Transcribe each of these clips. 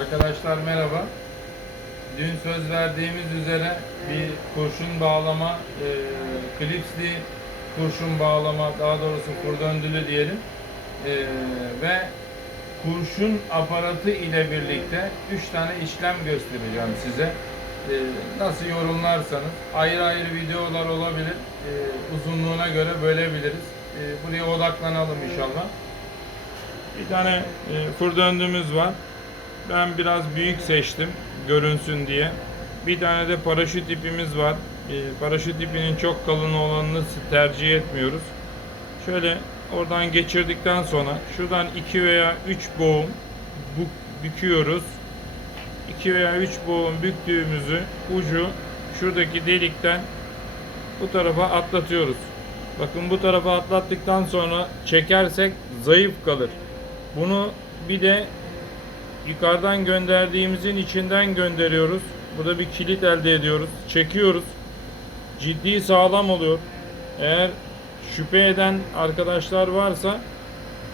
Arkadaşlar merhaba. Dün söz verdiğimiz üzere bir kurşun bağlama, e, klipsli kurşun bağlama, daha doğrusu kurdöndülü diyelim. E, ve kurşun aparatı ile birlikte 3 tane işlem göstereceğim size. E, nasıl yorumlarsanız ayrı ayrı videolar olabilir. E, uzunluğuna göre bölebiliriz. E, buraya odaklanalım inşallah. Bir tane e, kurdöndümüz var. Ben biraz büyük seçtim görünsün diye. Bir tane de paraşüt ipimiz var. E, paraşüt ipinin çok kalın olanını tercih etmiyoruz. Şöyle oradan geçirdikten sonra şuradan 2 veya 3 boğum bu, büküyoruz. 2 veya 3 boğum büktüğümüzü ucu şuradaki delikten bu tarafa atlatıyoruz. Bakın bu tarafa atlattıktan sonra çekersek zayıf kalır. Bunu bir de yukarıdan gönderdiğimizin içinden gönderiyoruz. Burada bir kilit elde ediyoruz. Çekiyoruz. Ciddi sağlam oluyor. Eğer şüphe eden arkadaşlar varsa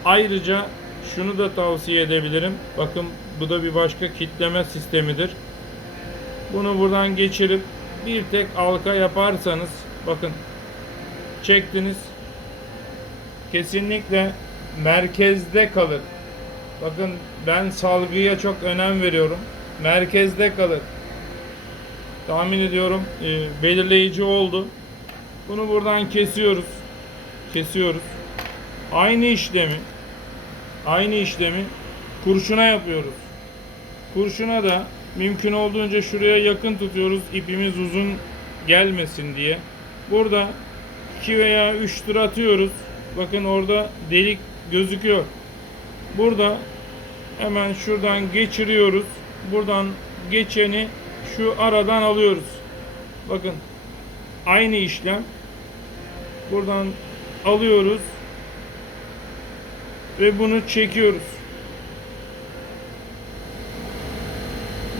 ayrıca şunu da tavsiye edebilirim. Bakın bu da bir başka kitleme sistemidir. Bunu buradan geçirip bir tek halka yaparsanız bakın çektiniz kesinlikle merkezde kalır. Bakın ben salgıya çok önem veriyorum. Merkezde kalır. Tahmin ediyorum e, belirleyici oldu. Bunu buradan kesiyoruz. Kesiyoruz. Aynı işlemi aynı işlemi kurşuna yapıyoruz. Kurşuna da mümkün olduğunca şuraya yakın tutuyoruz. ipimiz uzun gelmesin diye. Burada 2 veya 3 tur atıyoruz. Bakın orada delik gözüküyor. Burada hemen şuradan geçiriyoruz. Buradan geçeni şu aradan alıyoruz. Bakın aynı işlem. Buradan alıyoruz ve bunu çekiyoruz.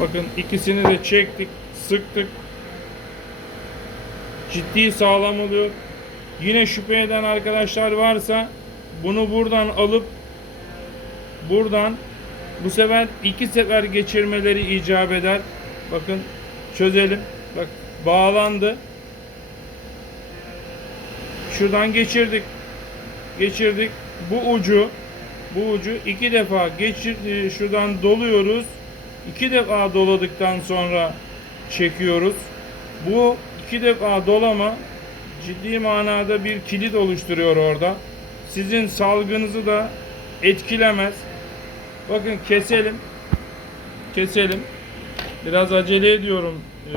Bakın ikisini de çektik, sıktık. Ciddi sağlam oluyor. Yine şüphe eden arkadaşlar varsa bunu buradan alıp buradan bu sefer iki sefer geçirmeleri icap eder. Bakın çözelim. Bak bağlandı. Şuradan geçirdik. Geçirdik. Bu ucu bu ucu iki defa geçir e, şuradan doluyoruz. İki defa doladıktan sonra çekiyoruz. Bu iki defa dolama ciddi manada bir kilit oluşturuyor orada. Sizin salgınızı da etkilemez. Bakın keselim. Keselim. Biraz acele ediyorum. e,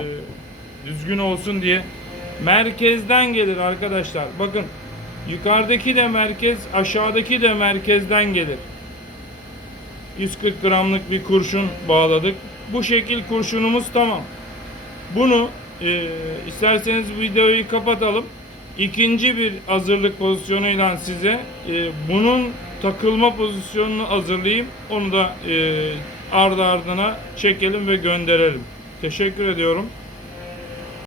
düzgün olsun diye. Merkezden gelir arkadaşlar. Bakın yukarıdaki de merkez, aşağıdaki de merkezden gelir. 140 gramlık bir kurşun bağladık. Bu şekil kurşunumuz tamam. Bunu e, isterseniz videoyu kapatalım. İkinci bir hazırlık pozisyonuyla size e, bunun takılma pozisyonunu hazırlayayım. Onu da e, ardı ardına çekelim ve gönderelim. Teşekkür ediyorum.